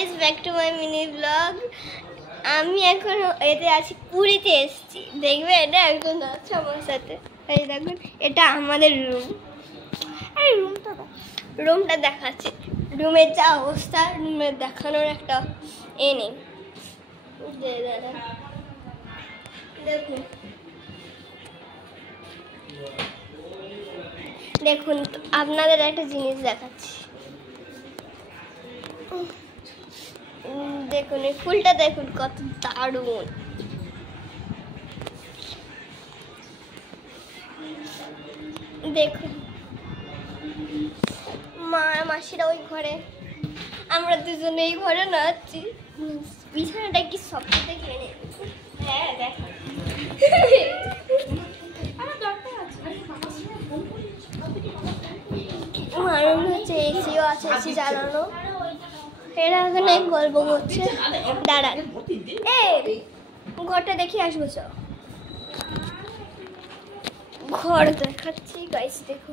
Guys, back to my mini blog. আমি এখন এতে আছি, পুরীতে এসেছি। দেখবে এটা একজন আছে আমার সাথে। এই দেখুন, এটা আমাদের রুম। এই রুমটা দেখাচ্ছি। রুমের যা অবস্থা, রুমের দেখানোর একটা নেই। দেখুন দেখুন, আপনাদের একটা জিনিস দেখাচ্ছি। দেখুন এই ফুলটা, দেখুন কত দারুণ। দেখুন মা মাসিরা ওই ঘরে, আমরা দুজনে এই ঘরে নাচছি। বিছানাটা কি সব থেকে এনে, হ্যাঁ দেখো মারুন হচ্ছে, এসিও আছে, এসি চালানো। এরা এখানে গল্প করছে। দাঁড়ান, ঘরটা দেখে আসবো। ঘর দেখাচ্ছি গাইস, দেখো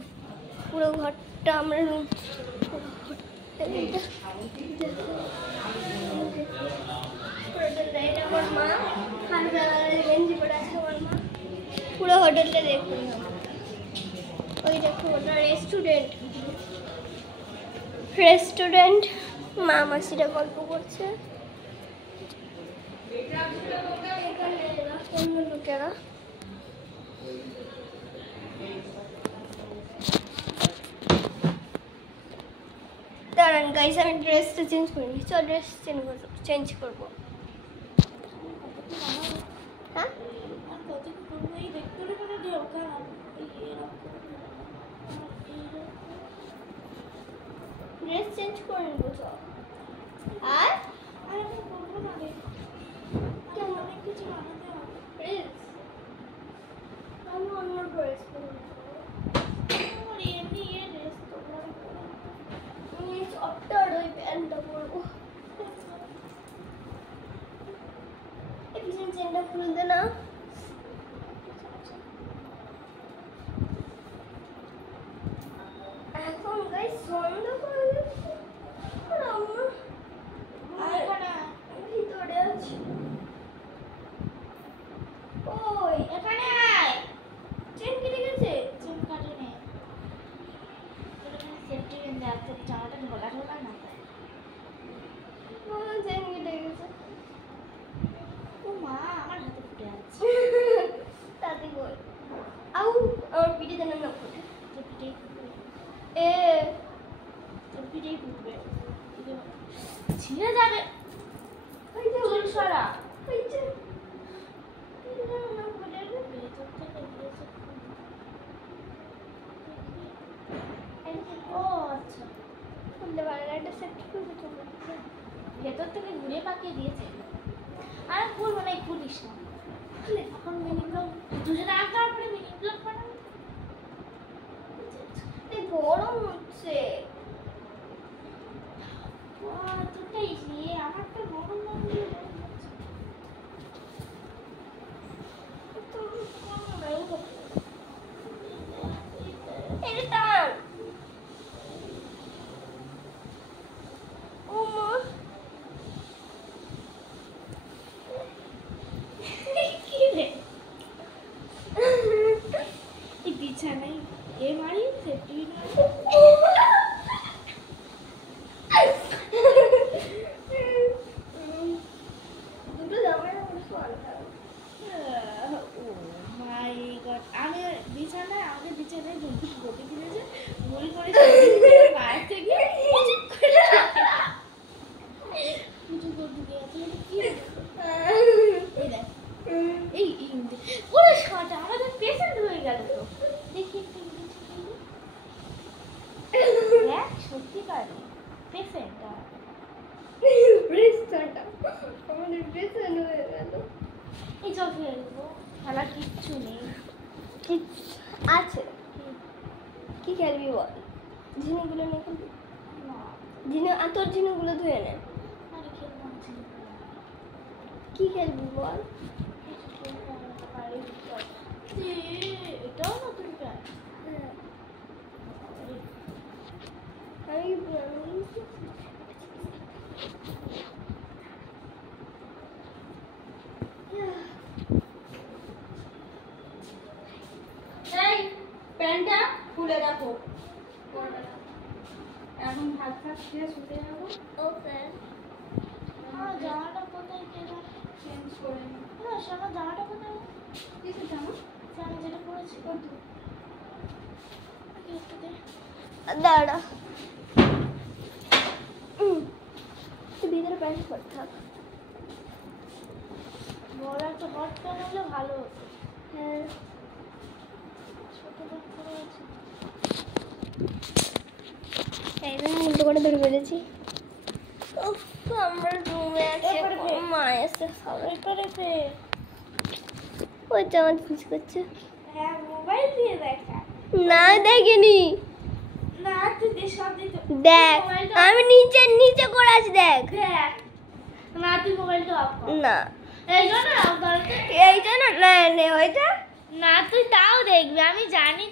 পুরো ঘরটা আমরা রুম। আমার মা গেঞ্জি পরে আছে, আমার মা। পুরো হোটেলটা দেখুন। ওই দেখো, ওটা রেস্টুরেন্ট। মা মাসিরা গল্প করছে। লোকেরা দাঁড়ান গাইস, আমি ড্রেসটা চেঞ্জ করিনি। চল ড্রেস চেঞ্জ করবো। হ্যাঁ ড্রেস চেঞ্জ করে নেবো। চল। আর আমি অন্য ড্রেস ওই প্যান্টটা পরবো। পিছনে চেনটা খুলতে না। এখন গাইস সন্ধ্যা করে দিচ্ছে। ভিতরে আছে। ওই এখানে আয়। চেন কেটে গেছে। চেন কাটে নে। সেফটি পিন দে, আছে জামাটা ঢোলা ঢোলা না। চেন কেটে গেছে। ও মা, আমার হাতে ফুটে আছে। তাতে বল। আউ, আমার পিঠে দেন না ফুটে। তোর পিঠেই ফুটবে। তোর পিঠেই ফুটবে। ছিঁড়ে যাবে। চুল সরা। ভেতর থেকে ঘুরে পাকিয়ে দিয়েছে। আর বলবো না, খুলিস না। এখন মিনি ব্লগ দুজনে আঁকার পরে মিনি ব্লগ বানাবো। গরম হচ্ছে। তোরটাই আমারটা গরম লাগছে। বিছানায় এ মারি সেফটি দুটো জামাই আমি বিছানায় আগে বিছানায় গতি দিয়েছে ভুল করে বাইরে থেকে পুজো করে ঢুকে গেছে। এই পুরো শট আমাদের পেশেন্ট হয়ে গেল। তো দেখি সত্যিকার পেশেন্ট আমাদের পেশেন্ট হয়ে গেল। এই চল খেলবো। খেলা কিচ্ছু নেই। আছে কি খেলবি বল? ঝিনুগুলো নিয়ে খেলবি? তোর ঝিনুগুলো ধুয়ে নে। কি খেলবি বল? এটাও নতুন প্যান্ট। আমি ওকে আমার জামাটা কোথায় গেলাম? চেঞ্জ করে নি। না, আমার জামাটা কোথায়? কিসের জামা? আমি যেটা পরেছি ওই তো। একটু দে। দাঁড়া তুই ভিতরে প্যান্ট পরে থাক। বড় একটা হট প্যান্ট হলে ভালো হতো। হ্যাঁ ছোট ব্যাগ পরে আছে। একদম উল্টো করে ধরে বেড়েছি। উফ, আমার রুমে আছে মা এসে সবাই করে ওই তো আমার জিনিস করছে। হ্যাঁ, মোবাইল দিয়ে দেখা। না দেখিনি। না, তুই দে সব দিতে। দেখ আমি নিচে নিচে করে আছি দেখ। দেখ। না, তুই মোবাইলটা অফ কর। না এই জন্য অফ করতে। এইটা না না ওইটা না, তুই তাও দেখবি, আমি জানি